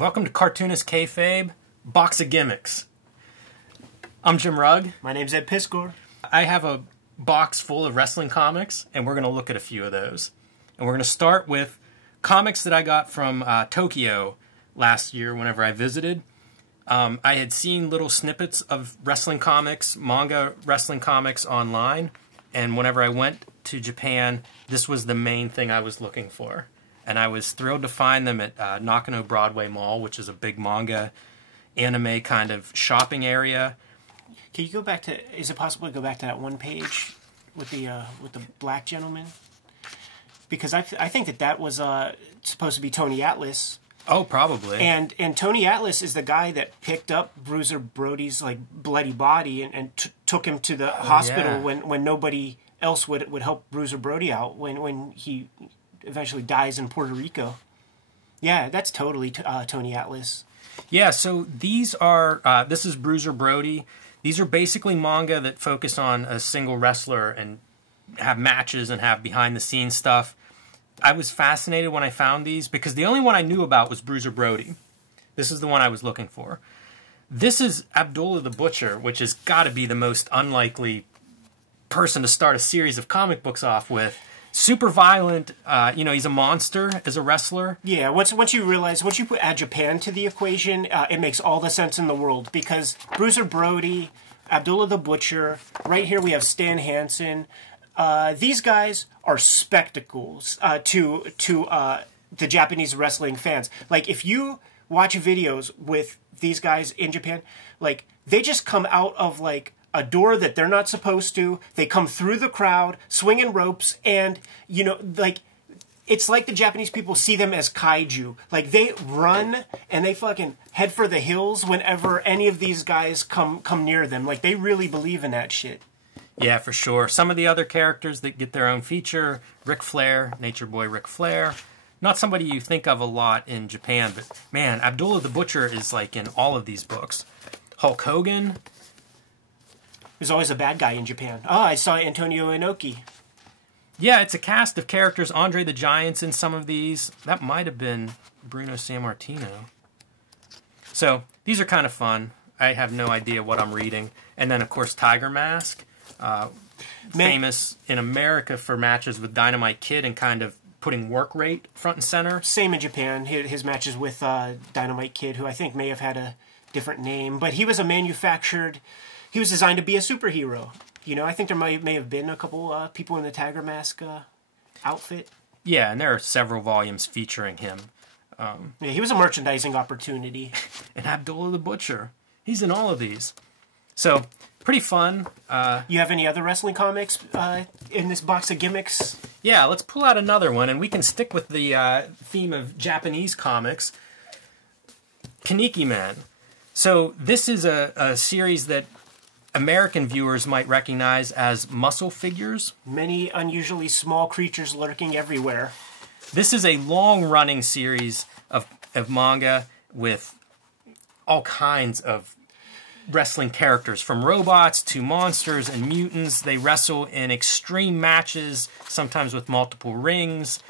Welcome to Cartoonist Kayfabe, Box of Gimmicks. I'm Jim Rugg. My name's Ed Piskor. I have a box full of wrestling comics, and we're going to look at a few of those. And we're going to start with comics that I got from Tokyo last year whenever I visited. I had seen little snippets of wrestling comics, manga wrestling comics online, and whenever I went to Japan, this was the main thing I was looking for. And I was thrilled to find them at Nakano Broadway Mall, which is a big manga, anime kind of shopping area. Can you go back to? Is it possible to go back to that one page with the black gentleman? Because I think that was supposed to be Tony Atlas. Oh, probably. And Tony Atlas is the guy that picked up Bruiser Brody's like bloody body and took him to the hospital when nobody else would help Bruiser Brody out when he eventually dies in Puerto Rico. Yeah, that's totally Tony Atlas. Yeah, so these are, this is Bruiser Brody. These are basically manga that focus on a single wrestler and have matches and have behind-the-scenes stuff. I was fascinated when I found these because the only one I knew about was Bruiser Brody. This is the one I was looking for. This is Abdullah the Butcher, which has got to be the most unlikely person to start a series of comic books off with. Super violent, he's a monster as a wrestler. Yeah, once you add Japan to the equation, it makes all the sense in the world because Bruiser Brody, Abdullah the Butcher, right here we have Stan Hansen. These guys are spectacles to the Japanese wrestling fans. Like, if you watch videos with these guys in Japan, like, they just come out of, like, a door that they're not supposed to. They come through the crowd, swinging ropes, and, it's like the Japanese people see them as kaiju. Like, they run, and they fucking head for the hills whenever any of these guys come near them. Like, they really believe in that shit. Yeah, for sure. Some of the other characters that get their own feature, Ric Flair, Nature Boy Ric Flair. Not somebody you think of a lot in Japan, but, man, Abdullah the Butcher is, like, in all of these books. Hulk Hogan. There's always a bad guy in Japan. Oh, I saw Antonio Inoki. Yeah, it's a cast of characters. Andre the Giant's in some of these. That might have been Bruno Sammartino. So, these are kind of fun. I have no idea what I'm reading. And then, of course, Tigermask. Famous in America for matches with Dynamite Kid and kind of putting work rate front and center. Same in Japan. His matches with Dynamite Kid, who I think may have had a different name. But he was he was designed to be a superhero. I think there may have been a couple people in the Tigermask outfit. Yeah, and there are several volumes featuring him. Yeah, he was a merchandising opportunity. And Abdullah the Butcher. He's in all of these. So, pretty fun. You have any other wrestling comics in this box of gimmicks? Yeah, let's pull out another one, and we can stick with the theme of Japanese comics. Kenickie Man. So, this is a series that American viewers might recognize as muscle figures. Many unusually small creatures lurking everywhere. This is a long-running series of manga with all kinds of wrestling characters, from robots to monsters and mutants. They wrestle in extreme matches, sometimes with multiple rings,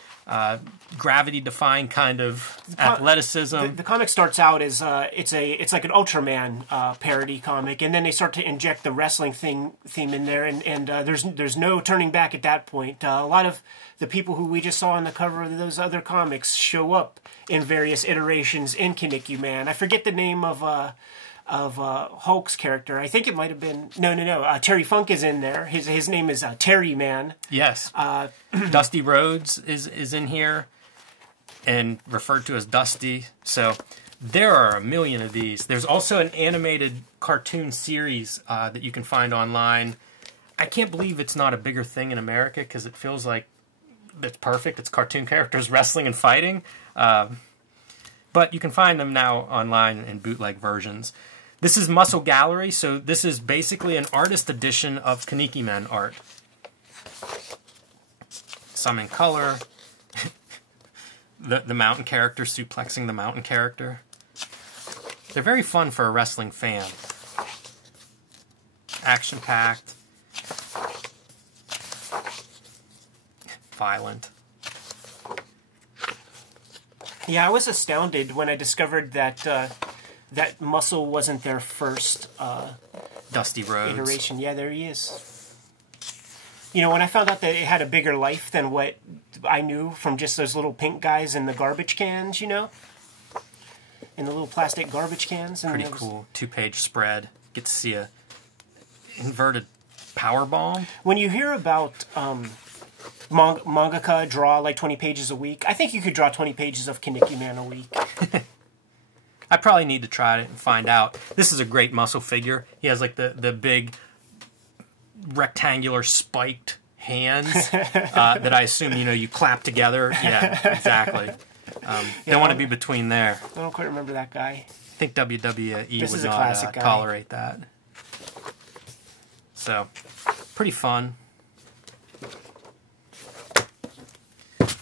gravity-defying kind of athleticism. The comic starts out as it's like an Ultraman parody comic, and then they start to inject the wrestling theme in there, and there's no turning back at that point. A lot of the people who we just saw on the cover of those other comics show up in various iterations in Kenickie Man. I forget the name of Hulk's character. I think it might have been... No. Terry Funk is in there. His name is Terry Man. Yes. Dusty Rhodes is in here and referred to as Dusty. So there are a million of these. There's also an animated cartoon series that you can find online. I can't believe it's not a bigger thing in America because it feels like it's perfect. It's cartoon characters wrestling and fighting. But you can find them now online in bootleg versions. This is Muscle Gallery, so this is basically an artist edition of Kenickie Man art. Some in color. the mountain character suplexing the mountain character. They're very fun for a wrestling fan. Action-packed. Violent. Yeah, I was astounded when I discovered that that M.U.S.C.L.E wasn't their first Dusty Rhodes iteration. Yeah, there he is. You know, when I found out that it had a bigger life than what I knew from just those little pink guys in the garbage cans, you know? In the little plastic garbage cans. And pretty cool. 2-page spread. Get to see a inverted power bomb. When you hear about mangaka draw like 20 pages a week, I think you could draw 20 pages of Kenickie Man a week. I probably need to try it and find out. This is a great muscle figure. He has like the big rectangular spiked hands that I assume, you know, you clap together. Yeah, exactly. Don't want to be between there. I don't quite remember that guy. I think WWE would not tolerate that. So, pretty fun.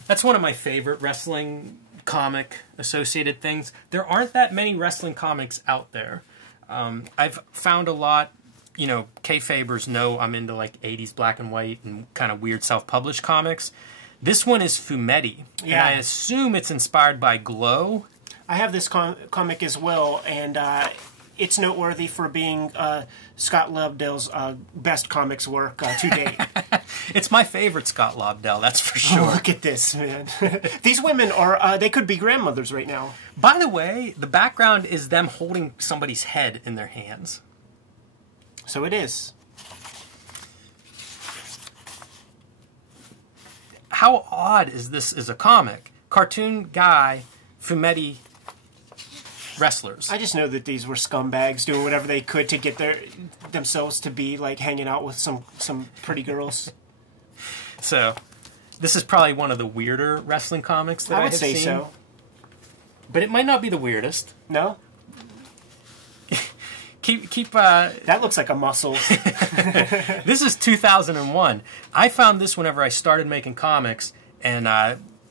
That's one of my favorite wrestling comic associated things. There aren't that many wrestling comics out there. I've found a lot, you know, Kayfabers know I'm into like 80s black and white and kind of weird self-published comics. This one is Foom Eddie, and I assume it's inspired by Glow. I have this comic as well, and it's noteworthy for being Scott Lobdell's best comics work to date. It's my favorite Scott Lobdell, that's for sure. Oh, look at this, man. These women are, they could be grandmothers right now. By the way, the background is them holding somebody's head in their hands. So it is. How odd is this as a comic? Cartoon guy, Foom Eddie, wrestlers. I just know that these were scumbags doing whatever they could to get themselves to be like hanging out with some pretty girls. So, this is probably one of the weirder wrestling comics that I have seen. I would say so. But it might not be the weirdest. No? Keep that looks like a muscle. This is 2001. I found this whenever I started making comics, and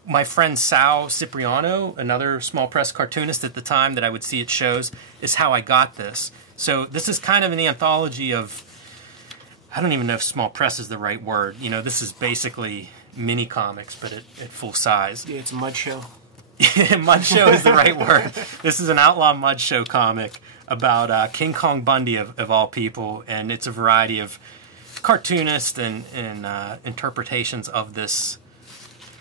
my friend Sal Cipriano, another small press cartoonist at the time that I would see at shows, is how I got this. So this is kind of an anthology of, I don't even know if small press is the right word. You know, this is basically mini comics, but at full size. Yeah, it's a mud show. Mud show is the right word. This is an outlaw mud show comic about King Kong Bundy of all people, and it's a variety of cartoonists and interpretations of this,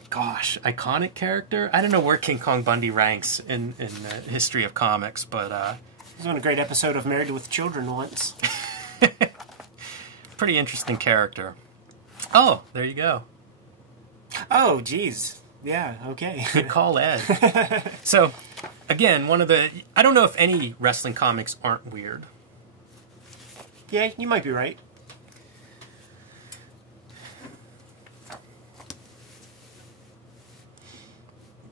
gosh, iconic character. I don't know where King Kong Bundy ranks in the history of comics, but he was on a great episode of Married with Children once. Pretty interesting character. Oh, there you go. Oh, geez. Yeah, okay. Good call, Ed. So, again, one of the... I don't know if any wrestling comics aren't weird. Yeah, you might be right.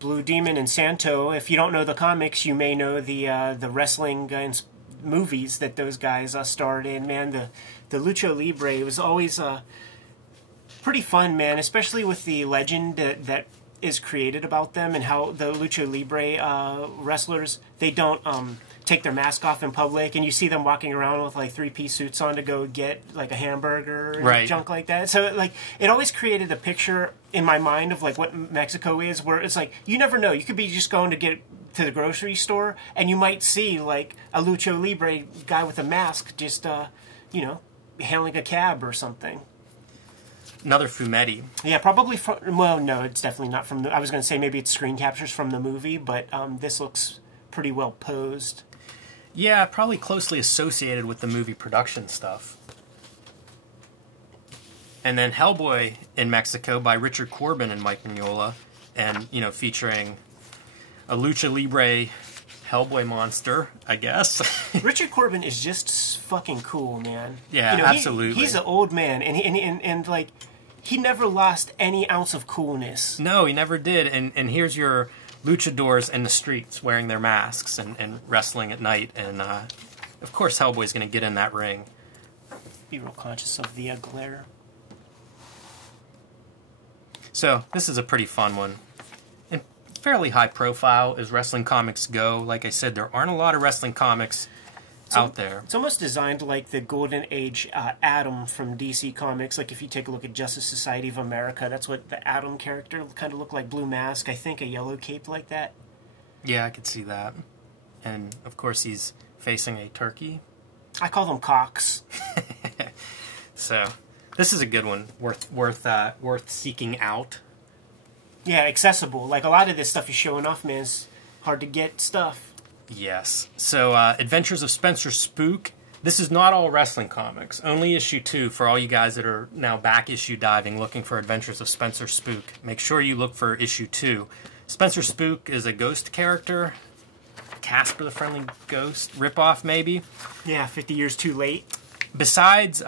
Blue Demon and Santo. If you don't know the comics, you may know the wrestling movies that those guys starred in. Man, the Lucha Libre was always pretty fun, man, especially with the legend that is created about them and how the Lucha Libre wrestlers, they don't take their mask off in public, and you see them walking around with like 3-piece suits on to go get like a hamburger and junk like that. So like it always created a picture in my mind of like what Mexico is, where it's like you never know. You could be just going to get to the grocery store and you might see like a Lucha Libre guy with a mask just you know, hailing a cab or something. Another Foom Eddie. Yeah, probably from... Well, no, it's definitely not from the... I was going to say maybe it's screen captures from the movie, but this looks pretty well posed. Yeah, probably closely associated with the movie production stuff. And then Hellboy in Mexico by Richard Corbin and Mike Mignola, and, you know, featuring a Lucha Libre Hellboy monster, I guess. Richard Corbin is just fucking cool, man. Yeah, you know, absolutely. He's an old man, and like... He never lost any ounce of coolness. No, he never did. And here's your luchadors in the streets wearing their masks and wrestling at night. And, of course, Hellboy's going to get in that ring. Be real conscious of the glare. So, this is a pretty fun one. And fairly high profile as wrestling comics go. Like I said, there aren't a lot of wrestling comics out there. It's almost designed like the Golden Age Atom from DC Comics. Like if you take a look at Justice Society of America, that's what the Atom character kind of looked like. Blue mask, I think a yellow cape like that. Yeah, I could see that. And, of course, he's facing a turkey. I call them cocks. So, this is a good one. Worth seeking out. Yeah, accessible. Like, a lot of this stuff you're showing off, man, is hard to get stuff. Yes. So, Adventures of Spencer Spook. This is not all wrestling comics. Only issue 2 for all you guys that are now back issue diving looking for Adventures of Spencer Spook. Make sure you look for issue 2. Spencer Spook is a ghost character. Casper the Friendly Ghost. Ripoff, maybe. Yeah, 50 years too late. Besides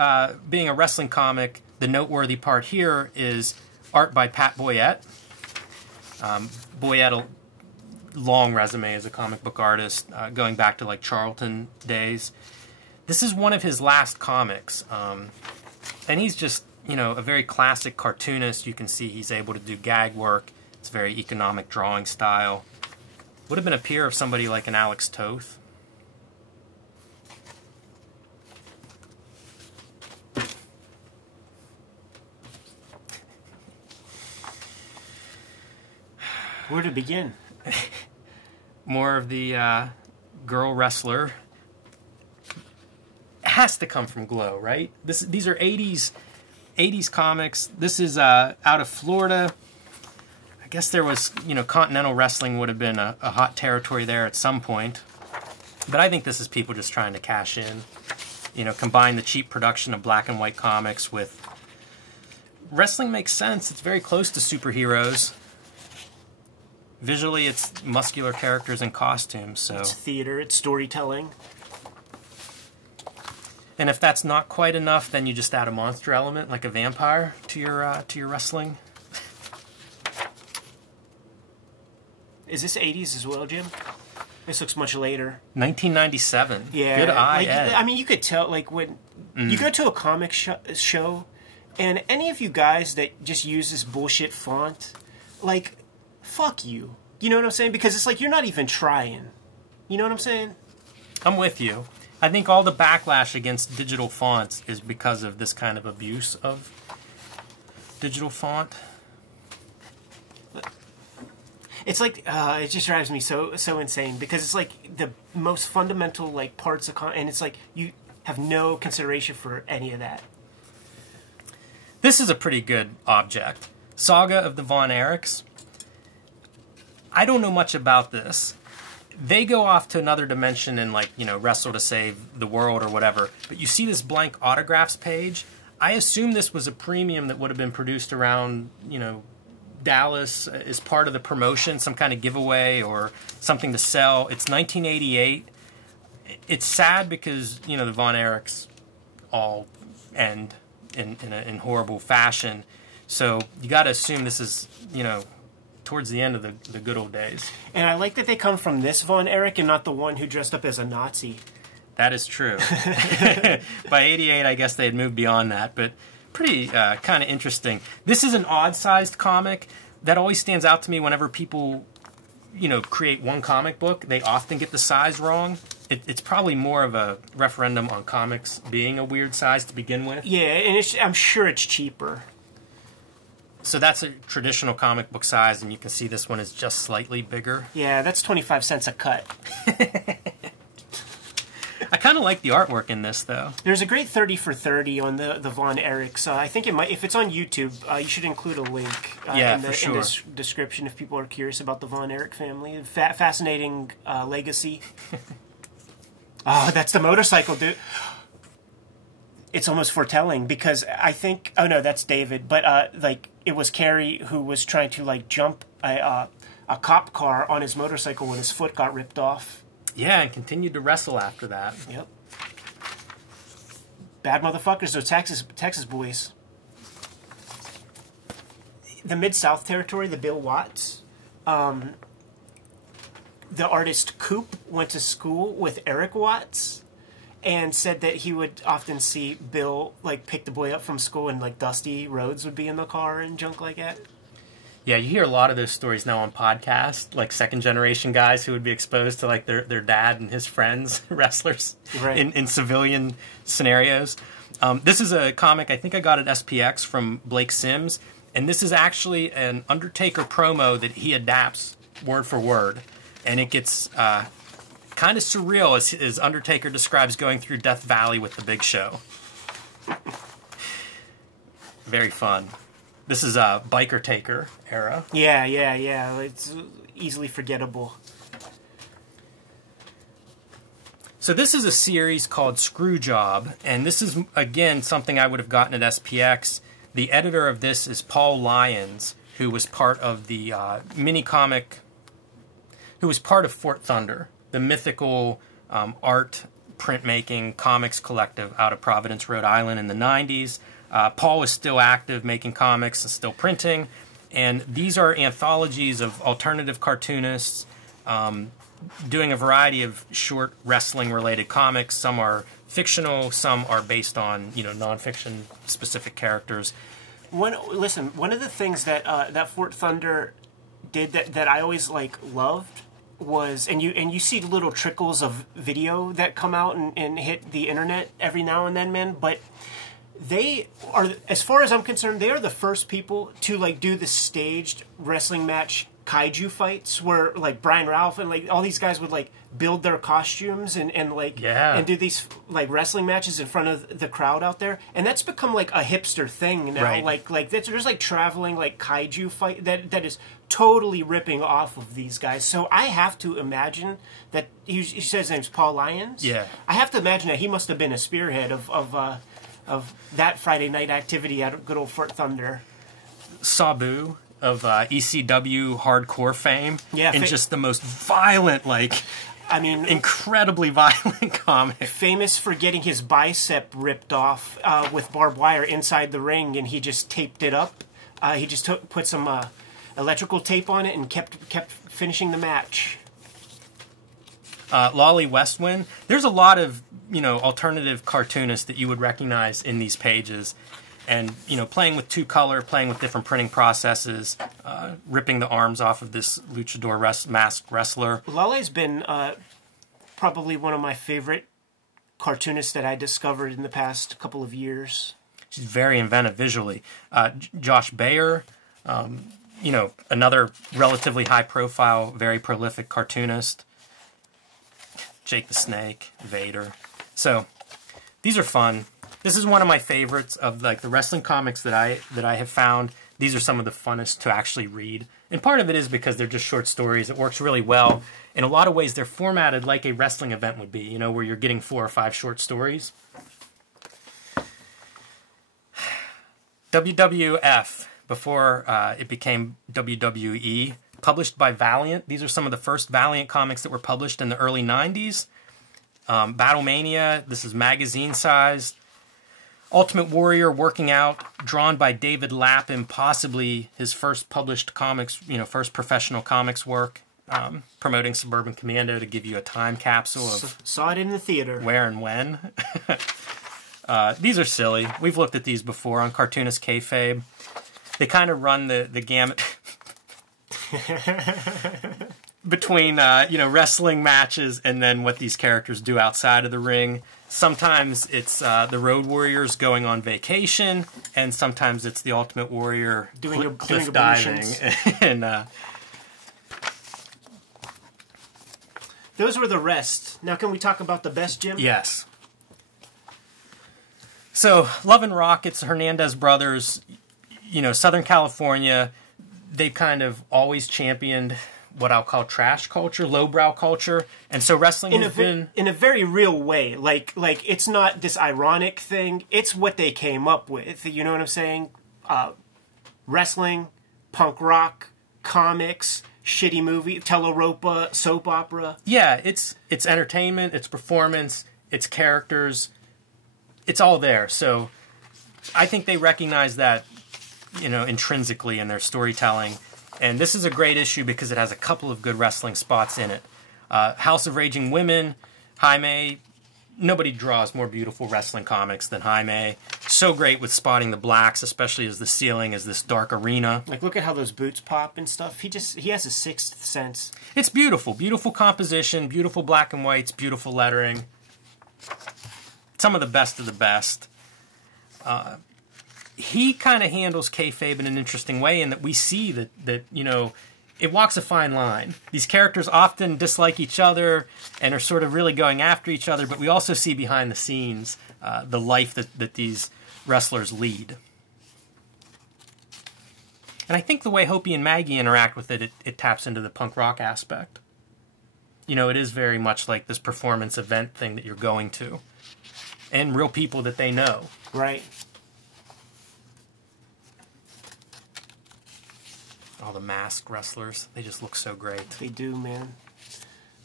being a wrestling comic, the noteworthy part here is art by Pat Boyette. Boyette, a long resume as a comic book artist, going back to like Charlton days. This is one of his last comics, and he's just, you know, a very classic cartoonist. You can see he's able to do gag work. It's a very economic drawing style. Would have been a peer of somebody like an Alex Toth. Where to begin? More of the girl wrestler. Has to come from Glow, right? These are 80s comics. This is out of Florida. I guess there was, you know, Continental Wrestling would have been a hot territory there at some point. But I think this is people just trying to cash in. You know, combine the cheap production of black and white comics with... Wrestling makes sense. It's very close to superheroes. Visually, it's muscular characters and costumes, so... It's theater, it's storytelling. And if that's not quite enough, then you just add a monster element, like a vampire, to your wrestling. Is this 80s as well, Jim? This looks much later. 1997. Yeah. Good eye, like, Ed. I mean, you could tell, like, when you go to a comic show, and any of you guys that just use this bullshit font, like, fuck you. You know what I'm saying? Because it's like, you're not even trying. You know what I'm saying? I'm with you. I think all the backlash against digital fonts is because of this kind of abuse of digital font. It's like, it just drives me so insane, because it's like the most fundamental, like, parts of and it's like you have no consideration for any of that. This is a pretty good object. Saga of the Von Erichs. I don't know much about this. They go off to another dimension and, like, you know, wrestle to save the world or whatever. But you see this blank autographs page. I assume this was a premium that would have been produced around, you know, Dallas as part of the promotion, some kind of giveaway or something to sell. It's 1988. It's sad because, you know, the Von Erichs all end in horrible fashion. So you got to assume this is, you know, towards the end of the good old days. And I like that they come from this Von Erich and not the one who dressed up as a Nazi. That is true. By 88, I guess they had moved beyond that, but pretty kind of interesting. This is an odd-sized comic. That always stands out to me whenever people, you know, create one comic book. They often get the size wrong. It's probably more of a referendum on comics being a weird size to begin with. Yeah, and I'm sure it's cheaper. So that's a traditional comic book size, and you can see this one is just slightly bigger. Yeah, that's 25 cents a cut. I kind of like the artwork in this, though. There's a great 30 for 30 on the Von Erichs. I think it might, if it's on YouTube, you should include a link in the description if people are curious about the Von Erich family. Fascinating legacy. Oh, that's the motorcycle, dude. It's almost foretelling, because I think... Oh, no, that's David. But, like, it was Carrie who was trying to, like, jump a cop car on his motorcycle when his foot got ripped off. Yeah, and continued to wrestle after that. Yep. Bad motherfuckers, those Texas boys. The Mid-South territory, the Bill Watts. The artist Coop went to school with Eric Watts and said that he would often see Bill, like, pick the boy up from school, and, like, dusty roads would be in the car and junk like that. Yeah, you hear a lot of those stories now on podcasts, like second-generation guys who would be exposed to, like, their dad and his friends, wrestlers, right, in civilian scenarios. This is a comic I think I got at SPX from Blake Sims, and this is actually an Undertaker promo that he adapts word for word. and it gets kind of surreal as Undertaker describes going through Death Valley with the Big Show. Very fun. This is a Biker Taker era. Yeah. It's easily forgettable. So this is a series called Screwjob, and this is, again, something I would have gotten at SPX. The editor of this is Paul Lyons, who was part of the mini-comic, who was part of Fort Thunder, the mythical art printmaking comics collective out of Providence, Rhode Island in the 90s. Paul is still active making comics and still printing, and these are anthologies of alternative cartoonists doing a variety of short wrestling-related comics. Some are fictional, some are based on non-fiction specific characters. One of the things that that Fort Thunder did that I always loved was, and you see little trickles of video that come out and hit the internet every now and then, man, but they are, as far as I'm concerned, they are the first people to do the staged wrestling match kaiju fights where Brian Ralph and all these guys would build their costumes and do these wrestling matches in front of the crowd out there, and that's become a hipster thing now. Right. There's traveling kaiju fight that is totally ripping off of these guys. So I have to imagine that he says his name's Paul Lyons. Yeah, I have to imagine that he must have been a spearhead of that Friday night activity at good old Fort Thunder. Sabu of ECW hardcore fame, and just the most violent, incredibly violent comic. Famous for getting his bicep ripped off with barbed wire inside the ring, and he just taped it up. He just put some electrical tape on it and kept finishing the match. Lolly Westwind. There's a lot of alternative cartoonists that you would recognize in these pages. And, playing with two-color, playing with different printing processes, ripping the arms off of this luchador masked wrestler. Lale's been probably one of my favorite cartoonists that I discovered in the past couple of years. She's very inventive visually. Josh Bayer, another relatively high-profile, very prolific cartoonist. Jake the Snake, Vader. So, these are fun. This is one of my favorites of the wrestling comics that I have found. These are some of the funnest to actually read. And part of it is because they're just short stories. It works really well. In a lot of ways, they're formatted like a wrestling event would be, where you're getting 4 or 5 short stories. WWF, before it became WWE, published by Valiant. These are some of the first Valiant comics that were published in the early 90s. Battlemania, this is magazine-sized. Ultimate Warrior Working Out, drawn by David Lapham, possibly his first published comics, first professional comics work, promoting Suburban Commando to give you a time capsule of... Saw it in the theater. Where and when. These are silly. We've looked at these before on Cartoonist Kayfabe. They kind of run the gamut between, wrestling matches and then what these characters do outside of the ring. Sometimes it's the Road Warriors going on vacation, and sometimes it's the Ultimate Warrior cliff diving. And those were the rest. Now can we talk about the best, Jim? Yes. So, Love and Rockets, Hernandez Brothers, Southern California, they've kind of always championed what I'll call trash culture, lowbrow culture, and so wrestling has been in a very real way. Like it's not this ironic thing. It's what they came up with. You know what I'm saying? Wrestling, punk rock, comics, shitty movie, teleropa, soap opera. Yeah, it's entertainment, it's performance, it's characters, it's all there. So I think they recognize that, intrinsically in their storytelling. And this is a great issue because it has a couple of good wrestling spots in it. House of Raging Women, Jaime. Nobody draws more beautiful wrestling comics than Jaime. So great with spotting the blacks, especially as the ceiling is this dark arena. Look at how those boots pop and stuff. He has a sixth sense. It's beautiful. Beautiful composition, beautiful black and whites, beautiful lettering. Some of the best. He kind of handles kayfabe in an interesting way in that we see that it walks a fine line. These characters often dislike each other and are sort of really going after each other, but we also see behind the scenes the life that these wrestlers lead. And I think the way Hopi and Maggie interact with it taps into the punk rock aspect. You know, it is very much like this performance event thing that you're going to. And real people that they know. Right. All the masked wrestlers, they just look so great. They do, man.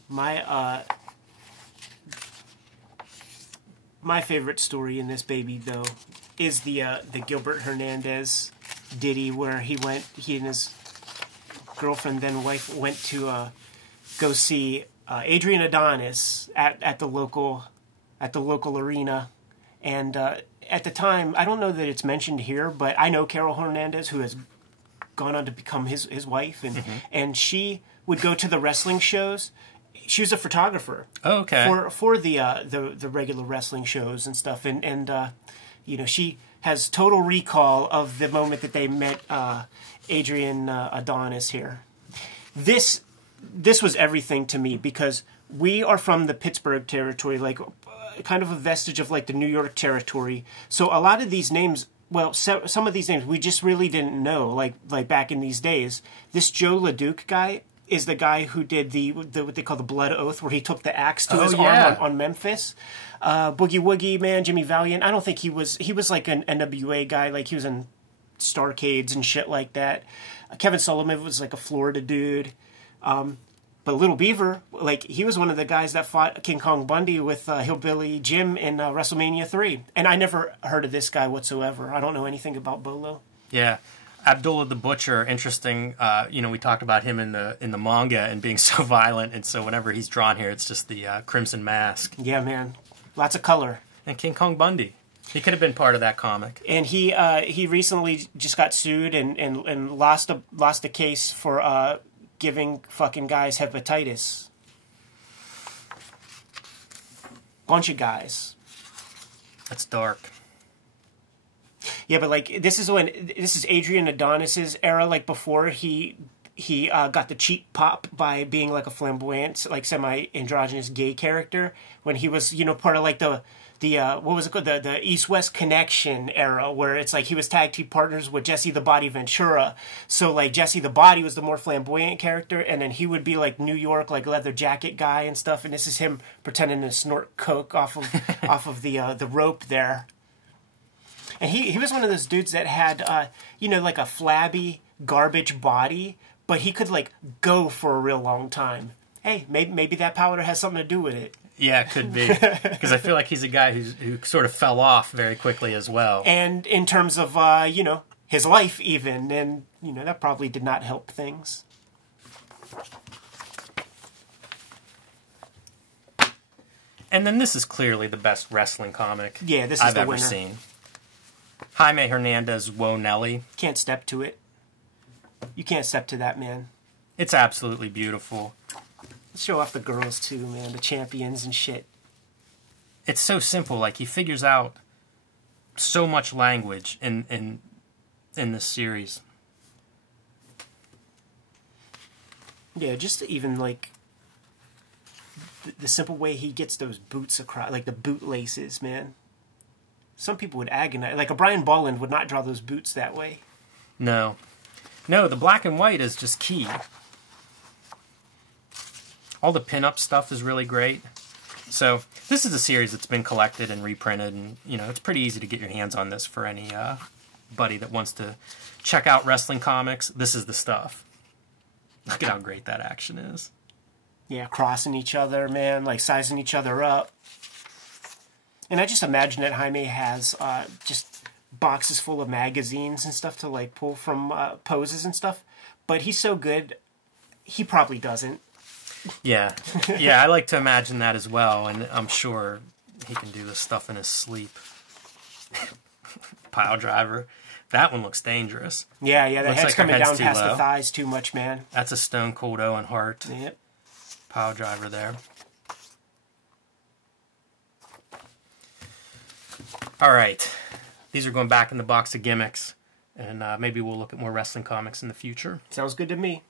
My favorite story in this baby, though, is the Gilbert Hernandez ditty where he and his girlfriend, then wife, went to go see Adrian Adonis at the local arena, and at the time, I don't know that it's mentioned here, but I know Carol Hernandez, who has gone on to become his wife, and she would go to the wrestling shows. She was a photographer. Oh, okay. For the regular wrestling shows and stuff, and you know, she has total recall of the moment that they met Adrian Adonis here. This was everything to me because we are from the Pittsburgh territory, like kind of a vestige of like the New York territory. So a lot of these names. Well, some of these names we just really didn't know, like back in these days. This Joe LeDuc guy is the guy who did the what they call the Blood Oath, where he took the axe to his arm on Memphis. Boogie Woogie Man, Jimmy Valiant. I don't think he was like an NWA guy, like he was in Starcades and shit like that. Kevin Sullivan was like a Florida dude. But Little Beaver, like, he was one of the guys that fought King Kong Bundy with Hillbilly Jim in WrestleMania 3. And I never heard of this guy whatsoever. I don't know anything about Bolo. Yeah. Abdullah the Butcher, interesting. You know, we talked about him in the manga and being so violent. And so whenever he's drawn here, it's just the crimson mask. Yeah, man. Lots of color. And King Kong Bundy. He could have been part of that comic. And he recently just got sued and lost a case for... giving fucking guys hepatitis. Bunch of guys. That's dark. Yeah, but like this is Adrian Adonis's era, like before he got the cheap pop by being like a flamboyant, like semi-androgynous gay character when he was, you know, part of like the what was it called, the East-West Connection era, where it's like he was tag team partners with Jesse the Body Ventura. So like Jesse the Body was the more flamboyant character, and then he would be like New York, like leather jacket guy and stuff. And this is him pretending to snort coke off of the rope there. And he was one of those dudes that had you know, like a flabby garbage body, but he could like go for a real long time. Hey, maybe that powder has something to do with it. Yeah, it could be. Because I feel like he's a guy who sort of fell off very quickly as well. And in terms of, you know, his life even, and, you know, that probably did not help things. And then this is clearly the best wrestling comic I've ever seen. Jaime Hernandez, Whoa Nellie. Can't step to it. You can't step to that, man. It's absolutely beautiful. Show off the girls too, man. The champions and shit. It's so simple. Like, he figures out so much language in this series. Yeah, just even like the simple way he gets those boots across, like the boot laces, man. Some people would agonize. Like a Brian Bolland would not draw those boots that way. No, the black and white is just key. All the pinup stuff is really great. So this is a series that's been collected and reprinted, and you know, it's pretty easy to get your hands on this for any buddy that wants to check out wrestling comics. This is the stuff. Look at how great that action is. Yeah, crossing each other, man, like sizing each other up. And I just imagine that Jaime has just boxes full of magazines and stuff to like pull from poses and stuff. But he's so good, he probably doesn't. Yeah, I like to imagine that as well, and I'm sure he can do this stuff in his sleep. Pile driver. That one looks dangerous. Yeah, that looks head's like coming down past low. the thighs too much, man. That's a Stone Cold Owen Hart. Yep. Pile driver there. All right. These are going back in the box of gimmicks, and maybe we'll look at more wrestling comics in the future. Sounds good to me.